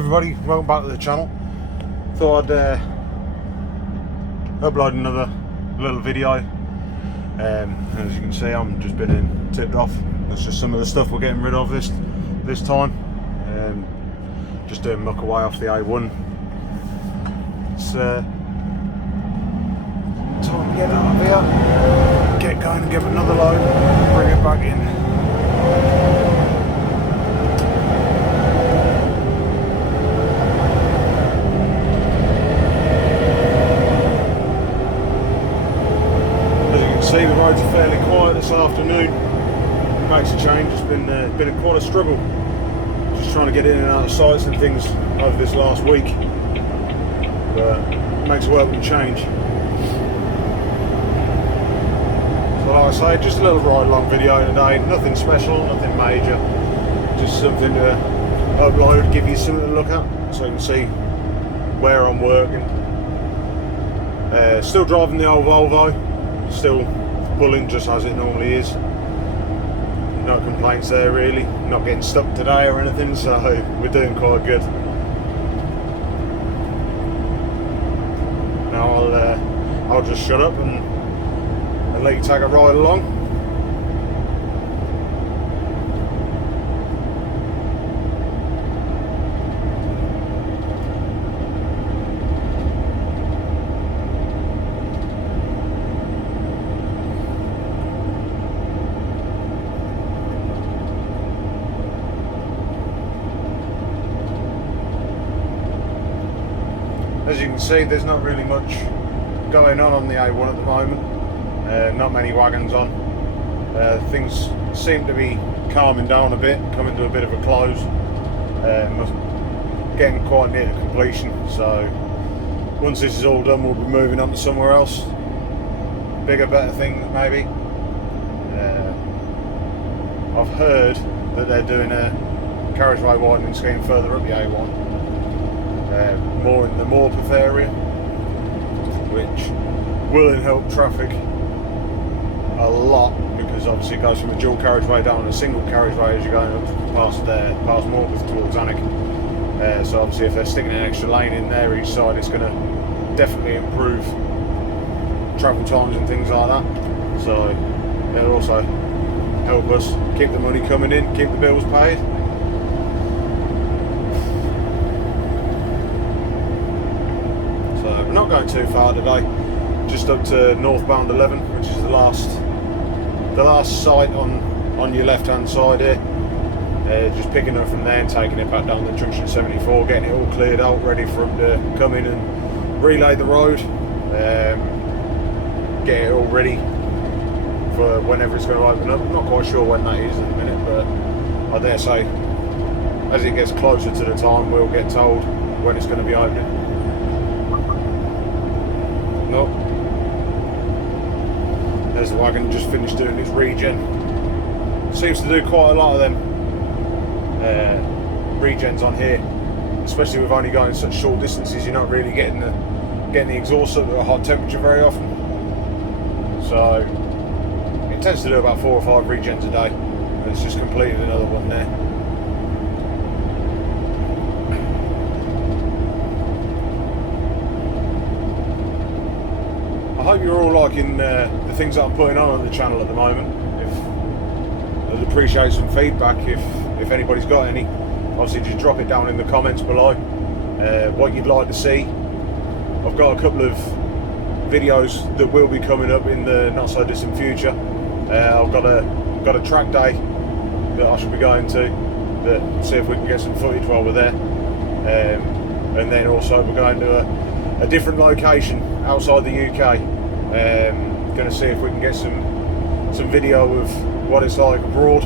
everybody, welcome back to the channel. Thought I'd upload another little video. As you can see, I'm just been tipped off. That's just some of the stuff we're getting rid of this time. Just doing muck away off the A1. It's time to get out of here, get going and give it another load, bring it back in. See, the roads are fairly quiet this afternoon. Makes a change. It's been quite a struggle just trying to get in and out of sites and things over this last week, but it makes a welcome change. So like I say, just a little ride along video today, nothing special, nothing major, just something to upload, give you something to look at so you can see where I'm working. Still driving the old Volvo, still pulling just as it normally is. No complaints there really, not getting stuck today or anything, so we're doing quite good. Now I'll just shut up and let you take a ride along. As you can see, there's not really much going on the A1 at the moment. Not many wagons on. Things seem to be calming down a bit, coming to a bit of a close. Getting quite near to completion, so once this is all done, we'll be moving on to somewhere else. Bigger, better things maybe. I've heard that they're doing a carriageway widening scheme further up the A1. More in the Morpeth area, which will help traffic a lot, because obviously it goes from a dual carriageway down to a single carriageway as you're going up past Morpeth towards Alnwick. So obviously if they're sticking an extra lane in there each side, it's going to definitely improve travel times and things like that. So it'll also help us keep the money coming in, keep the bills paid. We're not going too far today, just up to northbound 11, which is the last site on your left hand side here. Just picking up from there and taking it back down the junction 74, getting it all cleared out, ready for them to come in and relay the road, get it all ready for whenever it's going to open up. I'm not quite sure when that is at the minute, but I dare say as it gets closer to the time we'll get told when it's going to be opening. Nope. There's the wagon just finished doing its regen. Seems to do quite a lot of them regens on here, especially with only going such short distances. You're not really getting the exhaust up at a hot temperature very often. So it tends to do about 4 or 5 regens a day. It's just completed another one there. I hope you're all liking the things that I'm putting on the channel at the moment. I'd appreciate some feedback if anybody's got any. Obviously just drop it down in the comments below what you'd like to see. I've got a couple of videos that will be coming up in the not so distant future. I've got a track day that I should be going to, see if we can get some footage while we're there, and then also we're going to a different location outside the UK. Going to see if we can get some video of what it's like abroad.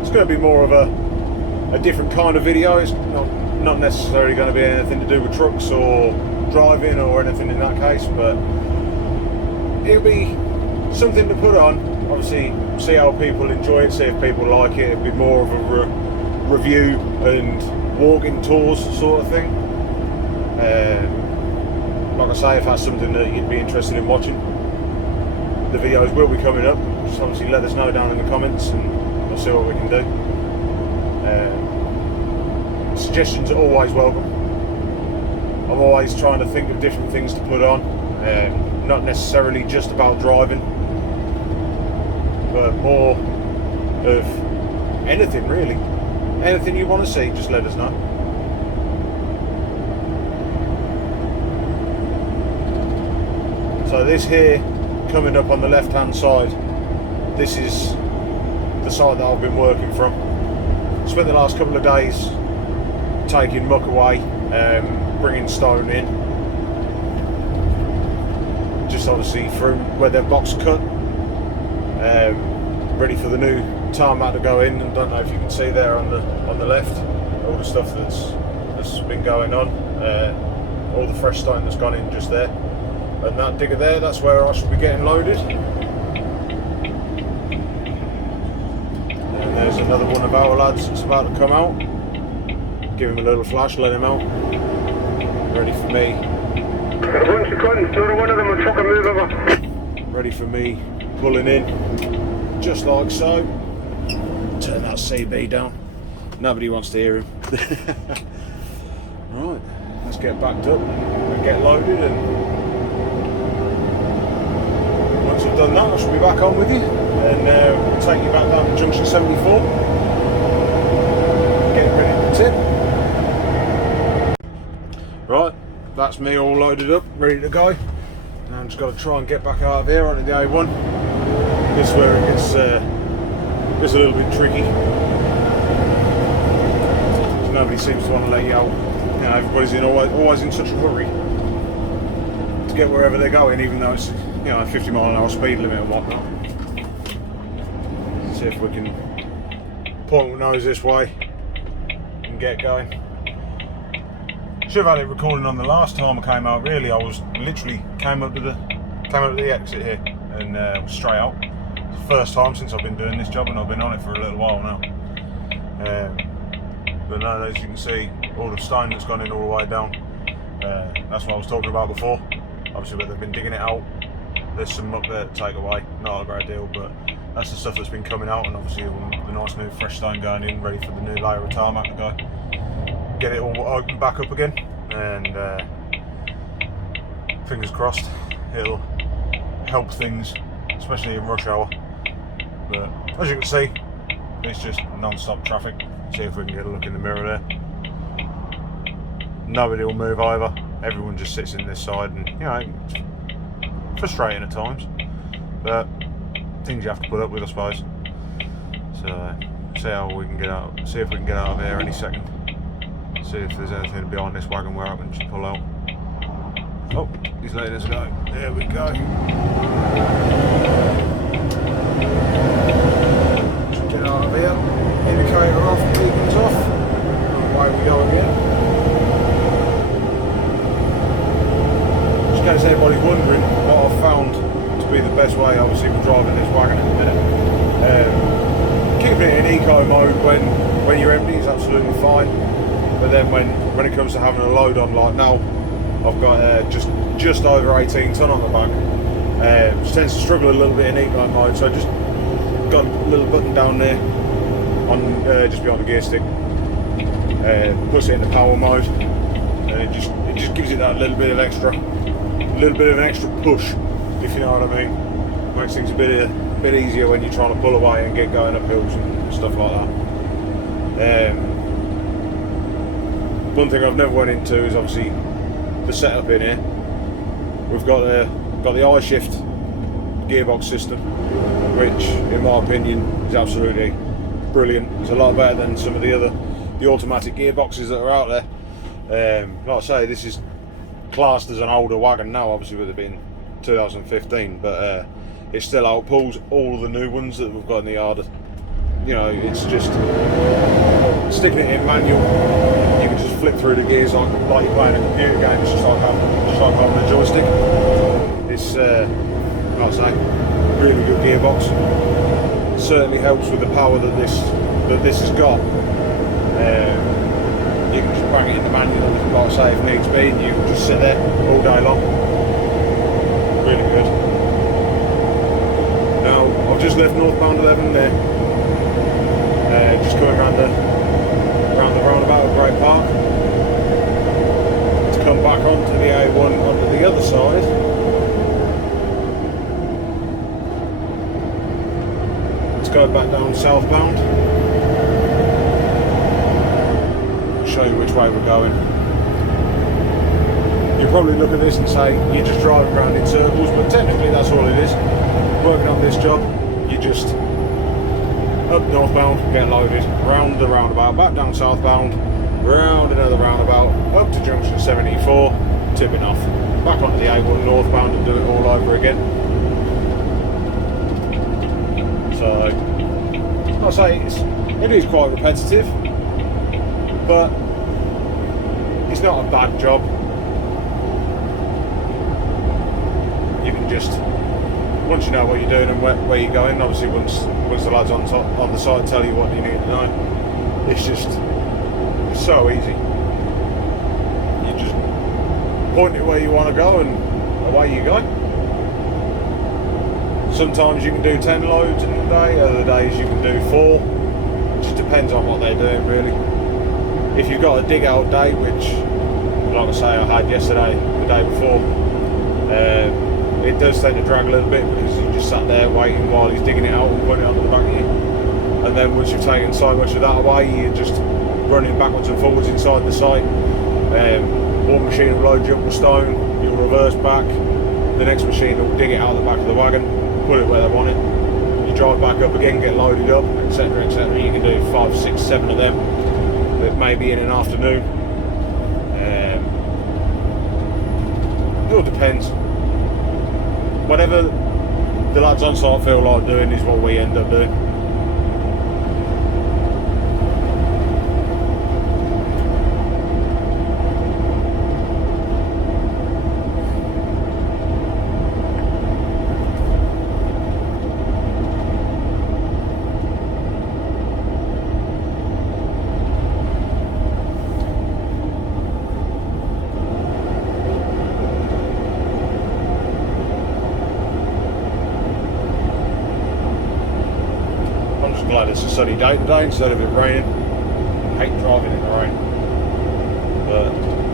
It's going to be more of a different kind of video. It's not necessarily going to be anything to do with trucks or driving or anything in that case, but it'll be something to put on. Obviously see how people enjoy it, see if people like it. It'll be more of a review and walking tours sort of thing. Like I say, if that's something that you'd be interested in watching, the videos will be coming up. Just obviously let us know down in the comments and we'll see what we can do. suggestions are always welcome. I'm always trying to think of different things to put on, not necessarily just about driving, but more of anything really. Anything you want to see, just let us know. So this here, coming up on the left hand side, this is the side that I've been working from. Spent the last couple of days taking muck away, bringing stone in, just obviously from where their box cut, ready for the new tarmac to go in. And I don't know if you can see there on the left all the stuff that's been going on, all the fresh stone that's gone in just there. And that digger there, that's where I should be getting loaded. And there's another one of our lads that's about to come out. Give him a little flash, let him out. Ready for me. Ready for me, pulling in, just like so. Turn that CB down. Nobody wants to hear him. Right, let's get backed up and get loaded, and once I've done that, I shall be back on with you and take you back down to junction 74. Get ready to tip. Right, that's me all loaded up, ready to go. Now I'm just got to try and get back out of here onto the A1. This is where it gets a little bit tricky. Nobody seems to want to let you out. You know, everybody's always in such a hurry to get wherever they're going, even though it's, you know, a 50 mile an hour speed limit and whatnot. See if we can point the nose this way and get going. Should have had it recording on the last time I came out. Really, I was literally came up to the exit here and was straight out. It's the first time since I've been doing this job, and I've been on it for a little while now. But no, as you can see, all the stone that's gone in all the way down. That's what I was talking about before. Obviously, where they've been digging it out, there's some muck there to take away. Not a great deal, but that's the stuff that's been coming out, and obviously the nice new fresh stone going in, ready for the new layer of tarmac to go. Get it all open back up again, and fingers crossed it'll help things, especially in rush hour. But as you can see, it's just non-stop traffic. See if we can get a look in the mirror there. Nobody will move over. Everyone just sits in this side, and you know, it's frustrating at times, but things you have to put up with, I suppose. So see how we can get out. See if we can get out of here any second. See if there's anything behind this wagon where I can just pull out. Oh, he's letting us go. There we go. Just get out of here. Indicator off, beacons off. And away we go again. Just in case anybody's wondering what I've found to be the best way, obviously, with driving this wagon at the minute. Keeping it in eco mode when you're empty is absolutely fine. But then when it comes to having a load on, like now, I've got just over 18 tonne on the back. Which tends to struggle a little bit in eco mode, so I just got a little button down there on just behind the gear stick. Puts it in the power mode, and it just gives it that little bit of an extra push, if you know what I mean. Makes things a bit easier when you're trying to pull away and get going up hills and stuff like that. One thing I've never went into is obviously the setup in here. We've got the I-shift gearbox system, which in my opinion is absolutely brilliant. It's a lot better than some of the automatic gearboxes that are out there. Like I say, this is classed as an older wagon now, obviously with it being 2015, but it still outpulls all of the new ones that we've got in the yard. You know, it's just sticking it in manual. You can just flip through the gears like you're playing a computer game. It's just like having a joystick. It's, like I say, really good gearbox. Certainly helps with the power that this has got. You can just bang it in the manual, like I say, if needs be, and you can just sit there all day long. Really good. Now, I've just left northbound 11 there. Just coming around around the roundabout at Great Park to come back onto the A1 onto the other side. Let's go back down southbound. I'll show you which way we're going. You probably look at this and say you're just driving around in circles, but technically that's all it is. Working on this job, you just up northbound, get loaded, round the roundabout, back down southbound, round another roundabout, up to junction 74, tipping off, back onto the A1 northbound and do it all over again. So, I'll say it is quite repetitive, but it's not a bad job. You can just, once you know what you're doing and where you're going, obviously once the lads on the site tell you what you need to know, it's so easy. You just point it where you want to go and away you go. Sometimes you can do 10 loads in a day, other days you can do 4. It just depends on what they're doing really. If you've got a dig out day, which like I say I had yesterday, the day before, it does tend to drag a little bit because you just sat there waiting while he's digging it out and putting it onto the back of you. And then once you've taken so much of that away, you're just running backwards and forwards inside the site. One machine will load you up with stone, you'll reverse back, the next machine will dig it out of the back of the wagon, put it where they want it. You drive back up again, get loaded up, etc, etc. You can do 5, 6, 7 of them, but maybe in an afternoon. It all depends. Whatever the lads on site feel like doing is what we end up doing. Glad it's a sunny day today instead of it raining. I hate driving in the rain, but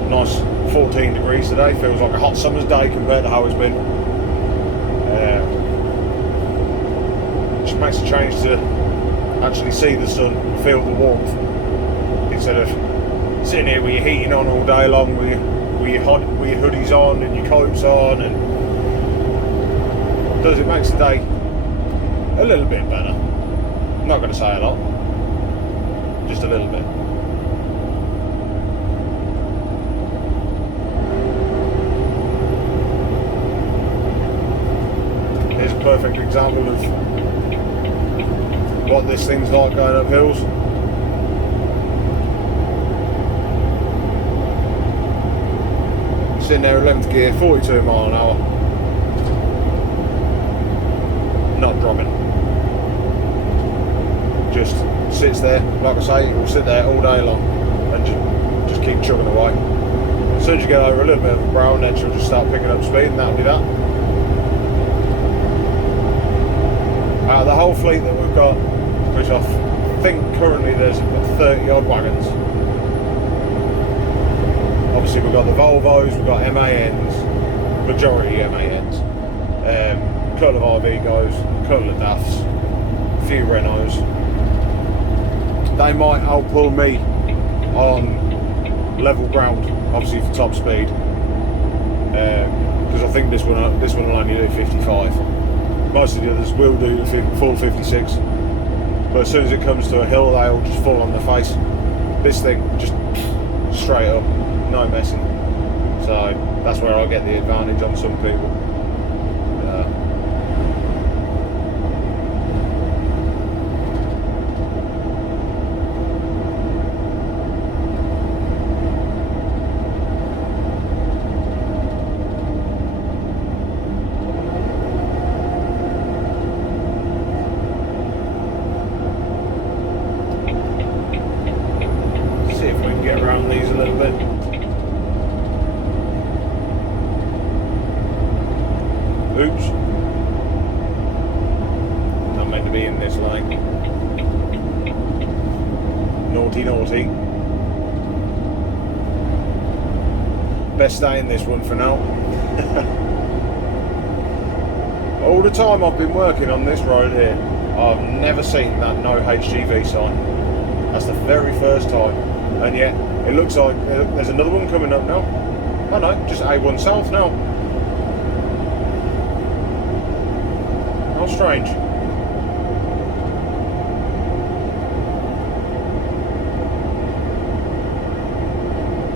nice 14 degrees today, feels like a hot summer's day compared to how it's been. Just makes a change to actually see the sun, feel the warmth, instead of sitting here with your heating on all day long, with your hoodies on and your coats on, and it makes the day a little bit better. I'm not going to say a lot, just a little bit. Here's a perfect example of what this thing's like going up hills. It's in there 11th gear, 42 mile an hour. Not dropping. Just sits there, like I say, it will sit there all day long and just keep chugging away. As soon as you get over a little bit of a brown, then she'll just start picking up speed, and that'll be that. Out of the whole fleet that we've got, which I think currently there's about 30 odd wagons. Obviously we've got the Volvos, we've got MANs, majority MANs, a couple of RV-Gos, a couple of DAFs, a few Renaults. They might outpull me on level ground, obviously for top speed, because I think this one will only do 55. Most of the others will do the full 56, but as soon as it comes to a hill, they'll just fall on their face. This thing just straight up, no messing. So that's where I get the advantage on some people. Get around these a little bit. Oops. Not meant to be in this lane. Naughty, naughty. best stay in this one for now. All the time I've been working on this road here, I've never seen that no HGV sign. That's the very first time, and yet it looks like there's another one coming up now. Oh no, just A1 South now. How strange.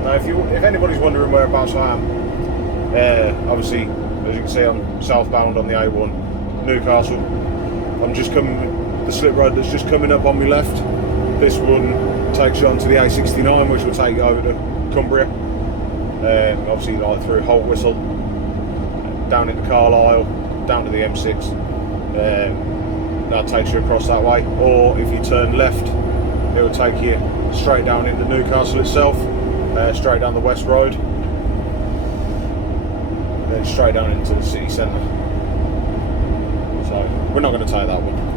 Now if anybody's wondering whereabouts I am, obviously as you can see I'm southbound on the A1 Newcastle. I'm just coming, the slip road that's just coming up on my left, this one takes you onto the A69, which will take you over to Cumbria. Obviously like through Holt Whistle, down into Carlisle, down to the M6. That takes you across that way, or if you turn left it will take you straight down into Newcastle itself, straight down the West Road, then straight down into the city centre. So we're not going to take that one.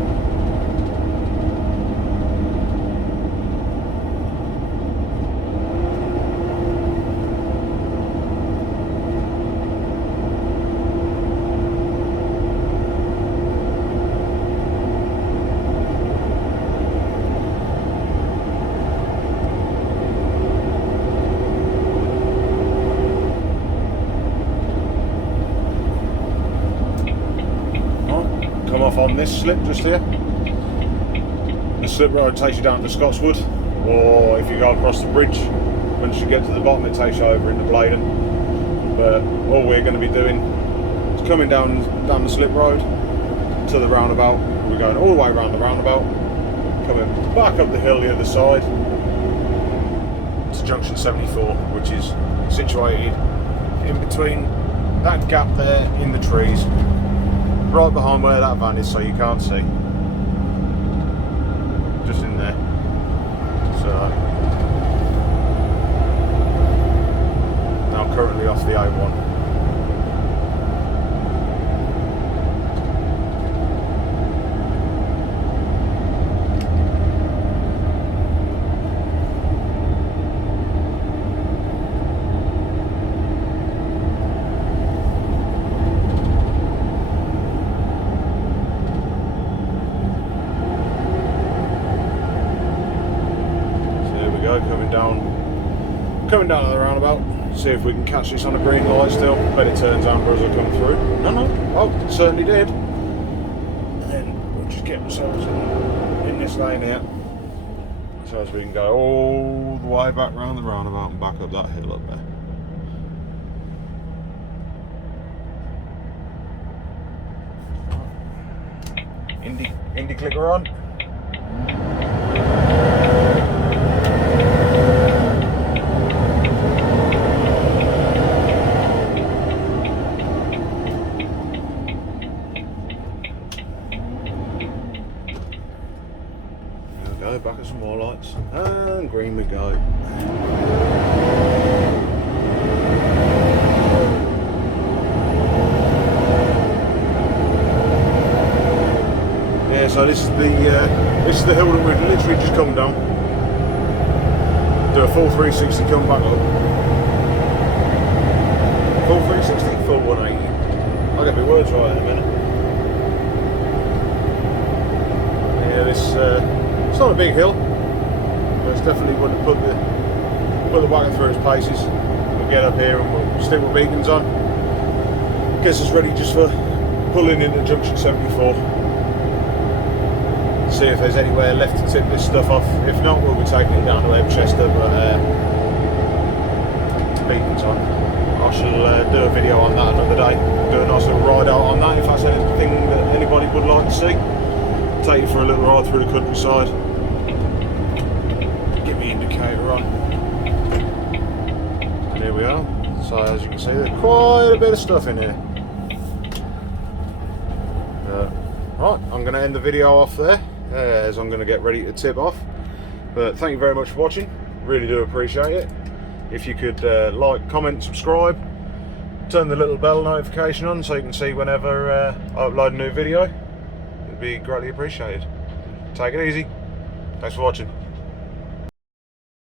Off on this slip just here. The slip road takes you down to Scotswood, or if you go across the bridge, once you get to the bottom it takes you over into Bladen. But all we're going to be doing is coming down the slip road to the roundabout. We're going all the way around the roundabout, coming back up the hill the other side to junction 74, which is situated in between that gap there in the trees, right behind where that van is, so you can't see. Just in there. So now I'm currently off the A1. Coming down to the roundabout, see if we can catch this on a green light still. Bet it turns amber as I come through. No, oh, it certainly did. And then we'll just get ourselves in this lane here, so as we can go all the way back round the roundabout and back up that hill up there. Indie clicker on. Back at some more lights, and green we go. Yeah, so this is the hill that we've literally just come down. Do a full 360, come back up. Full 360, full 180. I'll get my words right in a minute. Yeah, this. It's not a big hill, but it's definitely going to put the wagon through its paces. We'll get up here and we'll stick with beacons on. Gets us ready just for pulling into junction 74. See if there's anywhere left to tip this stuff off. If not, we'll be taking it down to Ebchester, but beacons on. I shall do a video on that another day. Do a nice little ride out on that if that's anything that anybody would like to see. Take you for a little ride through the countryside. Get the indicator on. And here we are. So as you can see, there's quite a bit of stuff in here. Right, I'm going to end the video off there, as I'm going to get ready to tip off. But thank you very much for watching. Really do appreciate it. If you could like, comment, subscribe, turn the little bell notification on so you can see whenever I upload a new video. It'd be greatly appreciated. Take it easy. Thanks for watching.